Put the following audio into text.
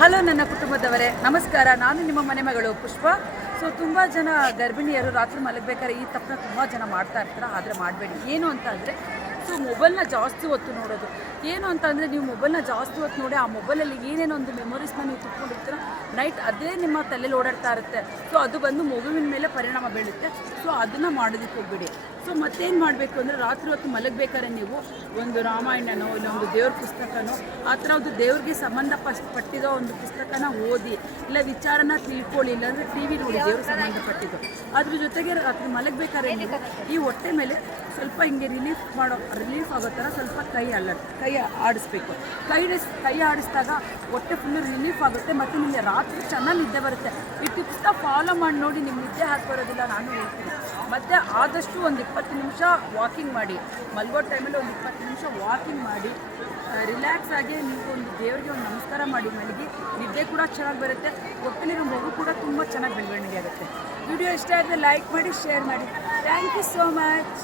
Hello ನನ್ನ ಕುಟುಂಬದವರೇ, ನಮಸ್ಕಾರ. ನಾನು ನಿಮ್ಮ ಮನೆ ಮಗಳು ಪುಷ್ಪ. ಸೊ ತುಂಬ ಜನ ಗರ್ಭಿಣಿಯರು ರಾತ್ರಿ ಮಲಗಬೇಕಾದ್ರೆ ಈ ತಪ್ಪನ್ನ ತುಂಬ ಜನ ಮಾಡ್ತಾ ಇರ್ತಾರೆ. ಆದರೆ ಮಾಡಬೇಡಿ. ಏನು ಅಂತ ಅಂದರೆ, ಸೊ ಮೊಬೈಲ್ನ ಜಾಸ್ತಿ ಹೊತ್ತು ನೋಡೋದು. ಏನು ಅಂತ ಅಂದರೆ, ನೀವು ಮೊಬೈಲ್ನ ಜಾಸ್ತಿ ಹೊತ್ತು ನೋಡಿ ಆ ಮೊಬೈಲಲ್ಲಿ ಏನೇನೋ ಒಂದು ಮೆಮೊರೀಸ್ನ ನೀವು ತುಂಬಿಕೊಂಡಿರ್ತೀರೋ ನೈಟ್ ಅದೇ ನಿಮ್ಮ ತಲೆಯಲ್ಲಿ ಓಡಾಡ್ತಾ ಇರುತ್ತೆ. ಸೊ ಅದು ಬಂದು ಮಗುವಿನ ಮೇಲೆ ಪರಿಣಾಮ ಬೀಳುತ್ತೆ. ಸೊ ಅದನ್ನು ಮಾಡೋದಕ್ಕೆ ಹೋಗ್ಬೇಡಿ. ಸೊ ಮತ್ತೇನು ಮಾಡಬೇಕು ಅಂದರೆ ರಾತ್ರಿ ಹೊತ್ತು ಮಲಗಬೇಕಾದ್ರೆ ನೀವು ಒಂದು ರಾಮಾಯಣನೋ ಇಲ್ಲ ಒಂದು ದೇವ್ರ ಪುಸ್ತಕನೋ, ಆ ಒಂದು ದೇವ್ರಿಗೆ ಸಂಬಂಧಪಟ್ಟಿರೋ ಒಂದು ಪುಸ್ತಕನ ಓದಿ, ಇಲ್ಲ ವಿಚಾರನ ತಿಳ್ಕೊಳ್ಳಿ, ಇಲ್ಲಾಂದರೆ ಟಿ ವಿ ನೋಡಿ ದೇವ್ರ ಸಂಬಂಧಪಟ್ಟಿದ್ದು. ಅದ್ರ ಜೊತೆಗೆ ರಾತ್ರಿ ಮಲಗಬೇಕಾದ್ರೆ ನೀವು ಈ ಹೊಟ್ಟೆ ಮೇಲೆ ಸ್ವಲ್ಪ ಹಿಂಗೆ ರಿಲೀಫ್ ಮಾಡೋ ರಿಲೀಫ್ ಆಗೋ ಥರ ಸ್ವಲ್ಪ ಕೈ ಅಲ್ಲ, ಕೈ ಆಡಿಸ್ಬೇಕು. ಕೈ ಕೈ ಆಡಿಸಿದಾಗ ಹೊಟ್ಟೆ ಫುಲ್ಲು ರಿಲೀಫ್ ಆಗುತ್ತೆ ಮತ್ತು ನಿಮಗೆ ರಾತ್ರಿ ಚೆನ್ನಾಗಿ ನಿದ್ದೆ ಬರುತ್ತೆ. ಈ ಟಿಪ್ಸ್ನ ಫಾಲೋ ಮಾಡಿ ನೋಡಿ ನಿಮ್ಮ ನಿದ್ದೆ ಹಾಕಿ ಬರೋದಿಲ್ಲ ನಾನು ಹೇಳ್ತೀನಿ. ಮತ್ತು ಆದಷ್ಟು ಒಂದು ಇಪ್ಪತ್ತು ನಿಮಿಷ ವಾಕಿಂಗ್ ಮಾಡಿ. ಮಲ್ಗೋ ಟೈಮಲ್ಲಿ ಒಂದು ಇಪ್ಪತ್ತು ನಿಮಿಷ ವಾಕಿಂಗ್ ಮಾಡಿ. ರಿಲ್ಯಾಕ್ಸ್ ಆಗಿ ನೀವು ಒಂದು ದೇವರಿಗೆ ಒಂದು ನಮಸ್ಕಾರ ಮಾಡಿ ಮಲಗಿ. ನಿದ್ದೆ ಕೂಡ ಚೆನ್ನಾಗಿ ಬರುತ್ತೆ. ಒಟ್ಟಿಲಿರೋ ಮಗು ಕೂಡ ತುಂಬ ಚೆನ್ನಾಗಿ ಬೆಳವಣಿಗೆ ಆಗುತ್ತೆ. ವಿಡಿಯೋ ಇಷ್ಟ ಆದರೆ ಲೈಕ್ ಮಾಡಿ ಶೇರ್ ಮಾಡಿ. Thank you so much